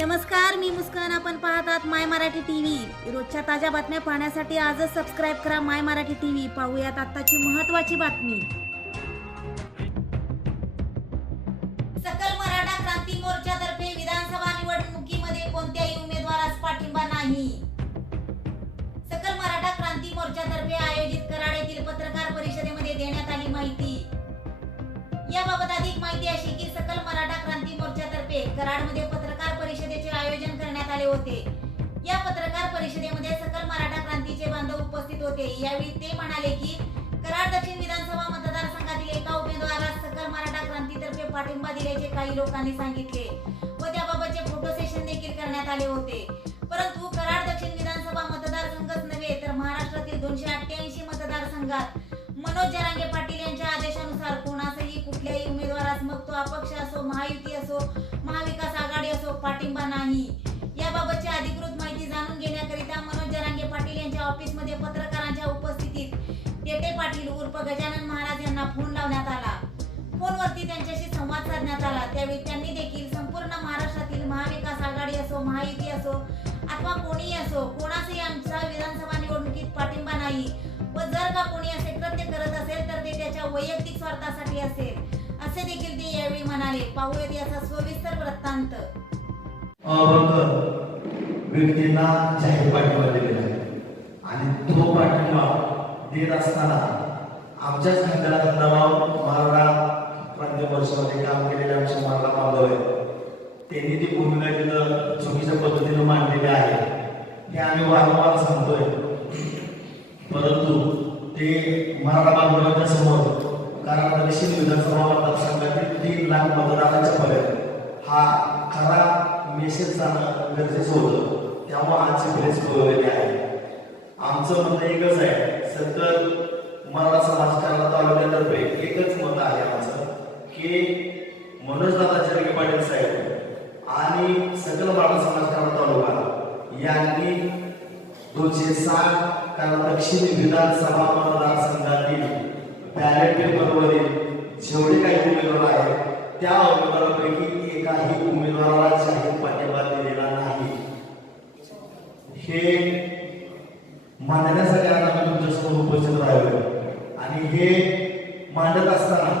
नमस्कार, मी मुस्कान. आपण पाहतात माय मराठी टीव्ही. रोजच्या ताज्या बातम्या पाहण्यासाठी आजच सबस्क्राईब करा माय मराठी टीव्ही. पाहूयात आताची महत्त्वाची बातमी. सकल मराठा क्रांती मोर्चातर्फे विधानसभा निवडणुकीमध्ये कोणत्याही उमेदवारास पाठिंबा नाही. सकल मराठा क्रांती मोर्चातर्फे आयोजित कराड येथील पत्रकार परिषदेमध्ये देण्यात आली माहिती. याबाबत अधिक माहिती अशी की सकल मराठा क्रांती मोर्चातर्फे कराडमध्ये पत्रकार परिषदेचे आयोजन करण्यात आले होते. या पत्रकार परिषदेमध्ये सकल मराठा क्रांतीचे बांधव उपस्थित होते. यावेळी ते म्हणाले की कराड दक्षिण विधानसभा मतदारसंघातील एका उमेदवारास सकल मराठा क्रांतीतर्फे पाठिंबा दिल्याचे काही लोकांनी सांगितले व त्याबाबतचे फोटो सेशन देखील करण्यात आले होते. परंतु कराड दक्षिण विधानसभा मतदारसंघच नव्हे तर महाराष्ट्रातील 288 मतदारसंघात मनोज जरांगे पाटील यांच्या आदेशानुसार कोणासही कुठल्याही उमेदवारास मग तो अपक्ष असो, महायुती असो, महाविकास आघाडी असो पाठिंबा नाही. याबाबतची अधिकृत माहिती जाणून घेण्याकरिता मनोज जरांगे पाटील यांच्या ऑफिसमध्ये पत्रकारांच्या उपस्थितीत टेटे पाटील उर्फ गजानन महाराज यांना फोन लावण्यात आला. फोनवरती त्यांच्याशी संवाद साधण्यात आला. त्यावेळी त्यांनी देखील संपूर्ण महाराष्ट्रातील महाविकास आघाडी असो, महायुती असो अथवा कोणीही असो कोणासही आमच्या विधानसभा निवडणुकीत पाठिंबा नाही व जर का कोणी असे कृत्य करत असेल तर ते त्याच्या वैयक्तिक स्वार्थासाठी असेल असे देखील ते यावेळी म्हणाले. पाहूयात याचा सविस्तर वृत्तांत. व्यक्तींना जाहीर पाठिंबा दिलेला आहे आणि तो पाठिंबा देत असताना आमच्याच खासदार मराठा क्रांती मोर्चामध्ये काम केलेले आमचे मराठा बांधव आहेत. त्यांनी ती भूमिका तिथं चुकीच्या पद्धतीने मांडलेली आहे हे आम्ही वारंवार सांगतोय. परंतु ते मराठा बांधवांच्या समोर कारण दक्षिण विधानसभा मतदारसंघातील 3 लाख मतदारांच्या पर्यंत हा खरा मेसेज जाणं गरजेचं होतं. त्यामुळे आजची प्रेस बोलवलेली आहे. आमचं म्हणणं एकच आहे, सकल मराठा समाज तालुक्यातर्फे एकच मत आहे आमचं की मनोज दादा जरांगे पाटील साहेब आणि सकल मराठा समाज तालुका यांनी 260 कारण दक्षिण विधानसभा मतदारसंघातील बॅलेट पेपरवरील जेवढे काही उमेदवार आहेत त्या उमेदवारांपैकी एकाही उमेदवाराला जाहीर पाठिंबा दिलेला नाही. हे मांडण्यासाठी आज आम्ही तुमच्यासमोर उपस्थित राहिलो आणि हे मांडत असताना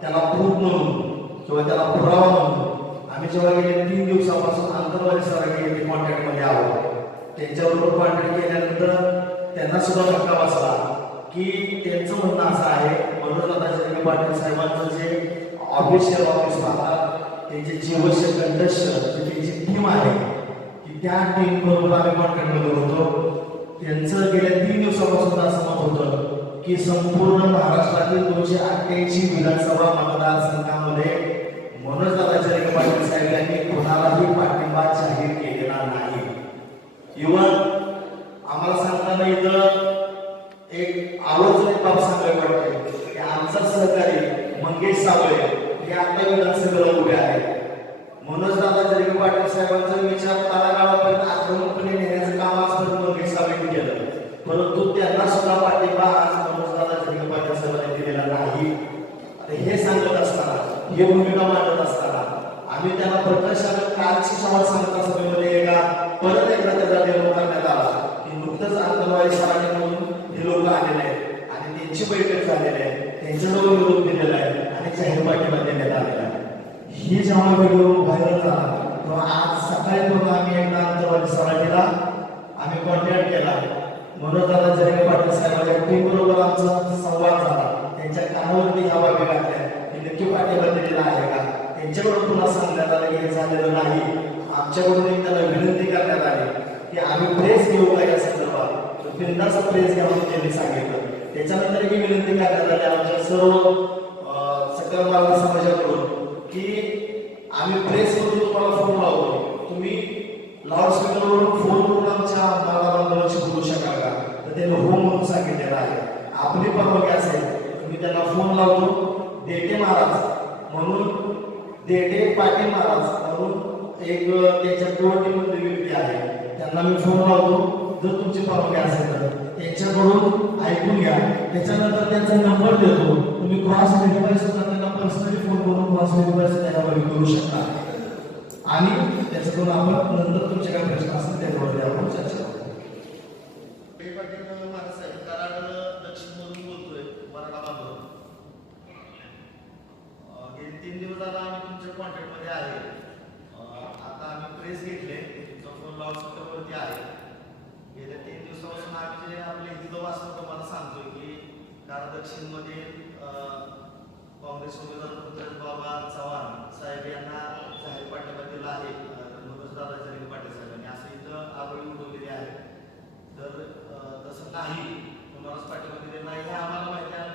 त्याला प्रूफ म्हणून किंवा त्याला पुरावा म्हणून आम्ही जेव्हा गेले 3 दिवसापासून आंतरवादी सरांनी कॉन्टॅक्टमध्ये आहोत. त्यांच्याबरोबर कॉन्टॅक्ट केल्यानंतर त्यांना सुद्धा धक्का बसला की त्यांचं म्हणणं असं आहे मनोज दादा जरांगे पाटील साहेबांचं जे ऑफिशियल ऑफिस पाहतात त्यांचे जीवश कंठस्थ त्यांची टीम आहे की त्या टीम बरोबर आम्ही कॉन्टॅक्टमध्ये होतो. त्यांचं गेल्या 3 दिवसापासून असं मत होतं की संपूर्ण महाराष्ट्रातील 288 विधानसभा मतदारसंघामध्ये मनोज दादा जरांगे पाटील साहेब यांनी कोणालाही पाठिंबा जाहीर केलेला नाही. इव्हन आम्हाला सांगताना इथं एक आवर्जून बाब सांगायला वाटते की आमचा सहकारी मंगेश साबळे हे आता विधानसभेला उभे आहेत. मनोज दादा जरांगे पाटील साहेबांचा विचार तळागाळापर्यंत आक्रमकपणे नेण्याचं काम आजपर्यंत मंगेश साबळेंनी केलं. परंतु त्यांना सुद्धा पाठिंबा आज मनोज दादा जरांगे पाटील साहेबांनी दिलेला नाही. हे सांगत असताना हे भूमिका मांडत असताना आम्ही त्यांना प्रकर्षाने कालची संवाद सांगता सभेमध्ये एका परत एकदा त्याचा डेमो करण्यात आला की नुकतंच आंतरवादी सरांनी म्हणून हे लोक आलेले आहेत आणि त्यांची बैठक झालेली आहे, त्यांच्याजवळ विरोध दिलेला आहे आणि जाहीर पाठिंबा देण्यात आलेला आहे. ही जेव्हा व्हिडिओ व्हायरल झाला तेव्हा आज सकाळी बघा आम्ही एकदा आंतरवादी सरांनीला आम्ही कॉन्टॅक्ट केला. मनोज दादा जरांगे पाटील साहेबांच्या टीम बरोबर आमचा संवाद झाला. त्यांच्या कानावरती ह्या बाबी घातल्या की नक्की पाठिंबा दिलेला आहे का. त्यांच्याकडून पुन्हा सांगण्यात आलं की हे झालेलं नाही. आमच्याकडून एक त्याला विनंती करण्यात आली की आम्ही प्रेस घेऊ का या संदर्भात. बिनधास्त प्रेस घ्या म्हणून त्यांनी सांगितलं. त्याच्यानंतर ही विनंती करण्यात आली आमच्या सर्व सकल मराठा समाजाकडून की आम्ही प्रेस करून तुम्हाला फोन लावतो, तुम्ही लाऊडस्पीकरवरून फोन करून आमच्या मराठा बांधवांशी बोलू शकाल का. तर त्यांनी हो म्हणून सांगितलेलं आहे. आपली परवानगी असेल तुम्ही त्यांना फोन लावतो. देटे महाराज म्हणून देटे पाटील महाराज म्हणून एक त्यांच्या टीममधली व्यक्ती आहे, त्यांना मी फोन लावतो. जर तुमची परवानगी असेल तर त्यांच्याकडून ऐकून घ्या. त्याच्यानंतर त्यांचा नंबर देतो. तुम्ही क्रॉस व्हेरिफाय सुद्धा त्यांना पर्सनली फोन करून क्रॉस व्हेरिफाय त्यांना करू शकता आणि त्याच्याकडून आपण 3 दिवस झाला आम्ही तुमच्या कॉन्टॅक्टमध्ये आहे. आता आम्ही प्रेस घेतले, तुमचा फोन लाऊडस्पीकरवरती आहे. गेल्या 3 दिवसापासून आम्ही जे आपले हिंदू वाचतो तुम्हाला सांगतोय की कार दक्षिणमध्ये काँग्रेस उमेदवार पृथ्वीराज बाबा चव्हाण साहेब यांना जाहीर पाठिंबा दिला आहे. दादा जरी पाटील साहेबांनी असं इथं आरोळी उडवलेली आहे. तर तसं नाही, तुम्हालाच पाठिंबा दिलेला नाही हे आम्हाला माहिती आहे.